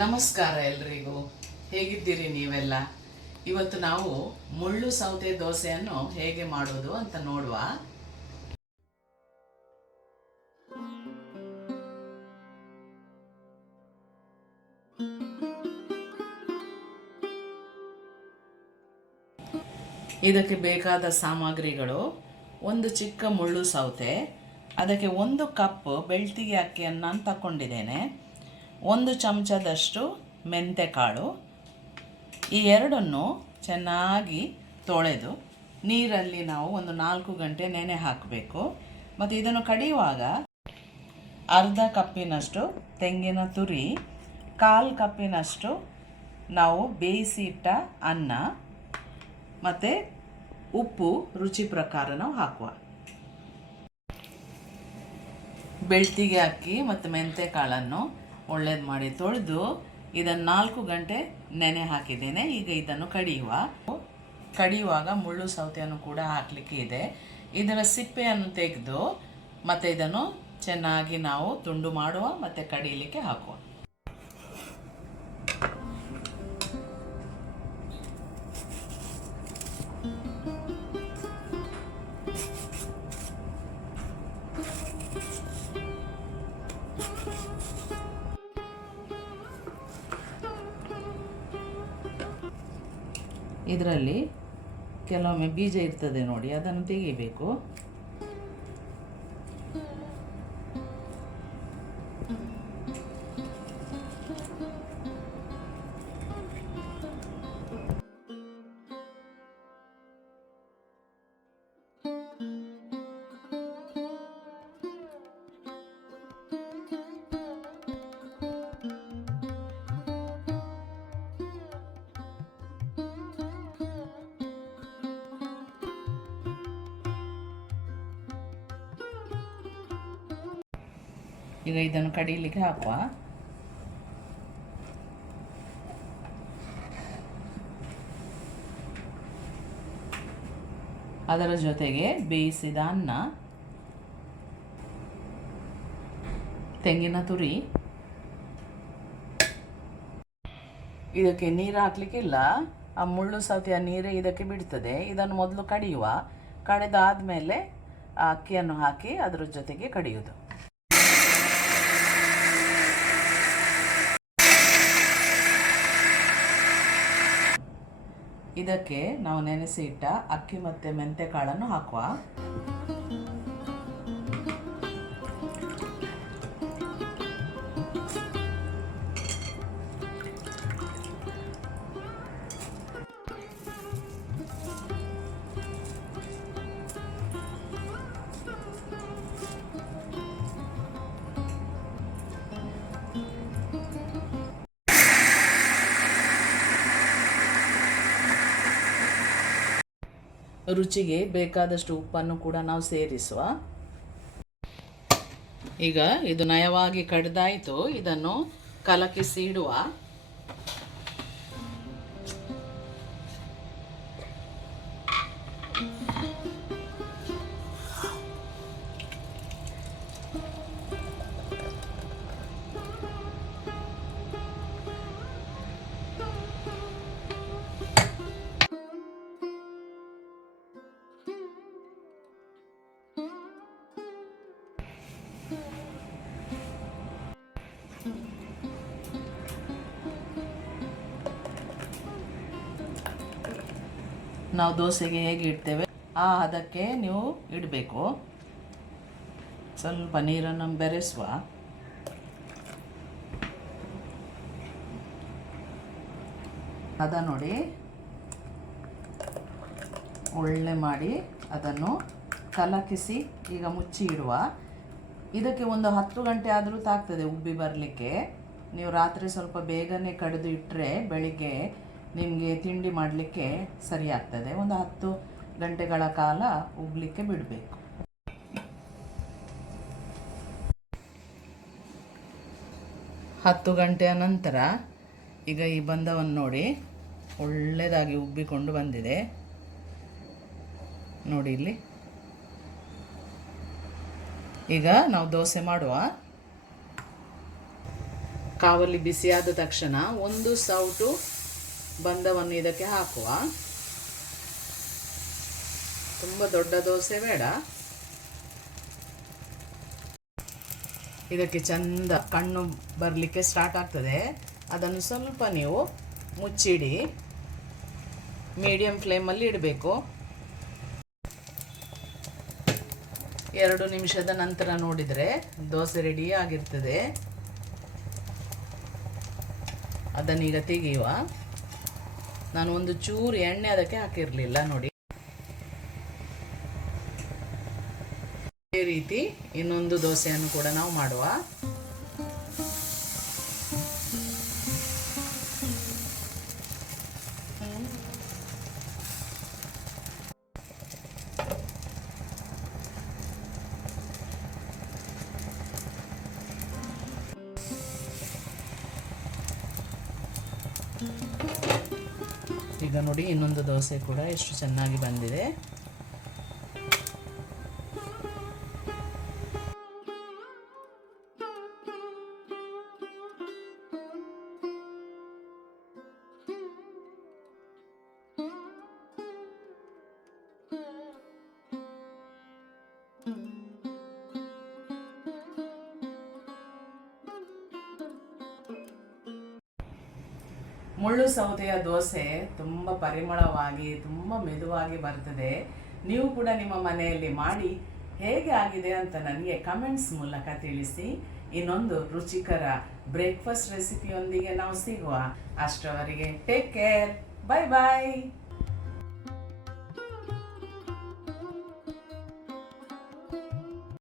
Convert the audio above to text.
ನಮಸ್ಕಾರ ಎಲ್ರಿಗೂ. ಹೇಗಿದ್ದೀರಿ ನೀವೆಲ್ಲ? ಇವತ್ತು ನಾವು ಮುಳ್ಳು ಸೌತೆ ದೋಸೆಯನ್ನು ಹೇಗೆ ಮಾಡೋದು ಅಂತ ನೋಡುವ. ಇದಕ್ಕೆ ಬೇಕಾದ ಸಾಮಗ್ರಿಗಳು: ಒಂದು ಚಿಕ್ಕ ಮುಳ್ಳು ಸೌತೆ, ಅದಕ್ಕೆ 1 ಕಪ್ ಬೆಳ್ತಿಗೆ ಅಕ್ಕಿಯನ್ನು ನಾನು ತಗೊಂಡಿದ್ದೇನೆ, 1 ಚಮಚದಷ್ಟು ಮೆಂತೆಕಾಳು. ಈ ಎರಡನ್ನು ಚೆನ್ನಾಗಿ ತೊಳೆದು ನೀರಲ್ಲಿ ನಾವು ಒಂದು 4 ಗಂಟೆ ನೆನೆ ಹಾಕಬೇಕು. ಮತ್ತು ಇದನ್ನು ಕಡಿಯುವಾಗ ಅರ್ಧ ಕಪ್ಪಿನಷ್ಟು ತೆಂಗಿನ ತುರಿ, 1/4 ಕಪ್ಪಿನಷ್ಟು ನಾವು ಬೇಯಿಸಿ ಇಟ್ಟ ಅನ್ನ ಮತ್ತು ಉಪ್ಪು ರುಚಿ ಪ್ರಕಾರ ನಾವು ಹಾಕುವ. ಬೆಳ್ತಿಗೆ ಅಕ್ಕಿ ಮತ್ತು ಮೆಂತೆಕಾಳನ್ನು ಒಳ್ಳೇದು ಮಾಡಿ ತೊಳೆದು ಇದನ್ನು 4 ಗಂಟೆ ನೆನೆ ಹಾಕಿದ್ದೇನೆ. ಈಗ ಇದನ್ನು ಕಡಿಯುವಾಗ ಮುಳ್ಳು ಸೌತೆಯನ್ನು ಕೂಡ ಹಾಕಲಿಕ್ಕೆ ಇದೆ. ಇದರ ಸಿಪ್ಪೆಯನ್ನು ತೆಗೆದು ಮತ್ತು ಇದನ್ನು ಚೆನ್ನಾಗಿ ನಾವು ತುಂಡು ಮಾಡುವ ಮತ್ತು ಕಡಿಯಲಿಕ್ಕೆ ಹಾಕುವ. ಇದರಲ್ಲಿ ಕೆಲವೊಮ್ಮೆ ಬೀಜ ಇರ್ತದೆ ನೋಡಿ, ಅದನ್ನು ತೆಗಿಬೇಕು. ಈಗ ಇದನ್ನು ಕಡಿಯಲಿಕ್ಕೆ ಹಾಕುವ. ಅದರ ಜೊತೆಗೆ ಬೇಯಿಸಿದ ಅನ್ನ, ತೆಂಗಿನ ತುರಿ. ಇದಕ್ಕೆ ನೀರು ಹಾಕಲಿಕ್ಕಿಲ್ಲ, ಆ ಮುಳ್ಳು ಸೌತೆಯ ನೀರೇ ಇದಕ್ಕೆ ಬಿಡ್ತದೆ. ಇದನ್ನು ಮೊದಲು ಕಡೆದಾದಮೇಲೆ ಆ ಅಕ್ಕಿಯನ್ನು ಹಾಕಿ ಅದರ ಜೊತೆಗೆ ಕಡಿಯುವುದು. ಇದಕ್ಕೆ ನಾವು ನೆನೆಸಿ ಇಟ್ಟ ಅಕ್ಕಿ ಮತ್ತು ಮೆಂತೆಕಾಳನ್ನು ಹಾಕುವ. ರುಚಿಗೆ ಬೇಕಾದಷ್ಟು ಉಪ್ಪನ್ನು ಕೂಡ ನಾವು ಸೇರಿಸುವ. ಈಗ ಇದು ನಯವಾಗಿ ಕಡಿದಾಯಿತು. ಇದನ್ನು ಕಲಕಿಸಿ ಇಡುವ. ನಾವು ದೋಸೆಗೆ ಹೇಗೆ ಇಡ್ತೇವೆ ಅದಕ್ಕೆ ನೀವು ಇಡಬೇಕು. ಸ್ವಲ್ಪ ನೀರನ್ನು ಬೆರೆಸುವ. ಅದ ನೋಡಿ, ಒಳ್ಳೆ ಮಾಡಿ ಅದನ್ನು ಕಲಕಿಸಿ ಈಗ ಮುಚ್ಚಿ ಇಡುವ. ಇದಕ್ಕೆ ಒಂದು 10 ಗಂಟೆ ಆದರೂ ತಾಗ್ತದೆ ಉಬ್ಬಿ ಬರಲಿಕ್ಕೆ. ನೀವು ರಾತ್ರಿ ಸ್ವಲ್ಪ ಬೇಗನೆ ಕಡಿದು ಇಟ್ಟರೆ ಬೆಳಿಗ್ಗೆ ನಿಮಗೆ ತಿಂಡಿ ಮಾಡಲಿಕ್ಕೆ ಸರಿ ಆಗ್ತದೆ. ಒಂದು 10 ಗಂಟೆಗಳ ಕಾಲ ಉಬ್ಬಲಿಕ್ಕೆ ಬಿಡಬೇಕು. ಹತ್ತು ಗಂಟೆಯ ನಂತರ ಈಗ ಈ ಬಂದವನ್ನು ನೋಡಿ, ಒಳ್ಳೆಯದಾಗಿ ಉಬ್ಬಿಕೊಂಡು ಬಂದಿದೆ ನೋಡಿ ಇಲ್ಲಿ. ಈಗ ನಾವು ದೋಸೆ ಮಾಡುವ. ಕಾವಲಿ ಬಿಸಿಯಾದ ತಕ್ಷಣ ಒಂದು ಸೌಟು ಬಂದವನ್ನು ಇದಕ್ಕೆ ಹಾಕುವ. ತುಂಬ ದೊಡ್ಡ ದೋಸೆ ಬೇಡ. ಇದಕ್ಕೆ ಚಂದ ಕಣ್ಣು ಬರಲಿಕ್ಕೆ ಸ್ಟಾರ್ಟ್ ಆಗ್ತದೆ. ಅದನ್ನು ಸ್ವಲ್ಪ ನೀವು ಮುಚ್ಚಿಡಿ, ಮೀಡಿಯಂ ಫ್ಲೇಮಲ್ಲಿ ಇಡಬೇಕು. 2 ನಿಮಿಷದ ನಂತರ ನೋಡಿದರೆ ದೋಸೆ ರೆಡಿ ಆಗಿರ್ತದೆ. ಅದನ್ನೀಗ ತೆಗೆಯುವ. ನಾನು ಒಂದು ಚೂರು ಎಣ್ಣೆ ಅದಕ್ಕೆ ಹಾಕಿರಲಿಲ್ಲ ನೋಡಿ. ಇದೇ ರೀತಿ ಇನ್ನೊಂದು ದೋಸೆಯನ್ನು ಕೂಡ ನಾವು ಮಾಡುವ. ಈಗ ನೋಡಿ ಇನ್ನೊಂದು ದೋಸೆ ಕೂಡ ಎಷ್ಟು ಚೆನ್ನಾಗಿ ಬಂದಿದೆ. ಮುಳ್ಳು ಸೌತೆಯ ದೋಸೆ ತುಂಬ ಪರಿಮಳವಾಗಿ ತುಂಬ ಮೆದುವಾಗಿ ಬರ್ತದೆ. ನೀವು ಕೂಡ ನಿಮ್ಮ ಮನೆಯಲ್ಲಿ ಮಾಡಿ ಹೇಗೆ ಆಗಿದೆ ಅಂತ ನನಗೆ ಕಮೆಂಟ್ಸ್ ಮೂಲಕ ತಿಳಿಸಿ. ಇನ್ನೊಂದು ರುಚಿಕರ ಬ್ರೇಕ್ಫಾಸ್ಟ್ ರೆಸಿಪಿಯೊಂದಿಗೆ ನಾವು ಸಿಗುವ. ಅಷ್ಟರವರೆಗೆ ಟೇಕ್ ಕೇರ್. ಬಾಯ್ ಬಾಯ್.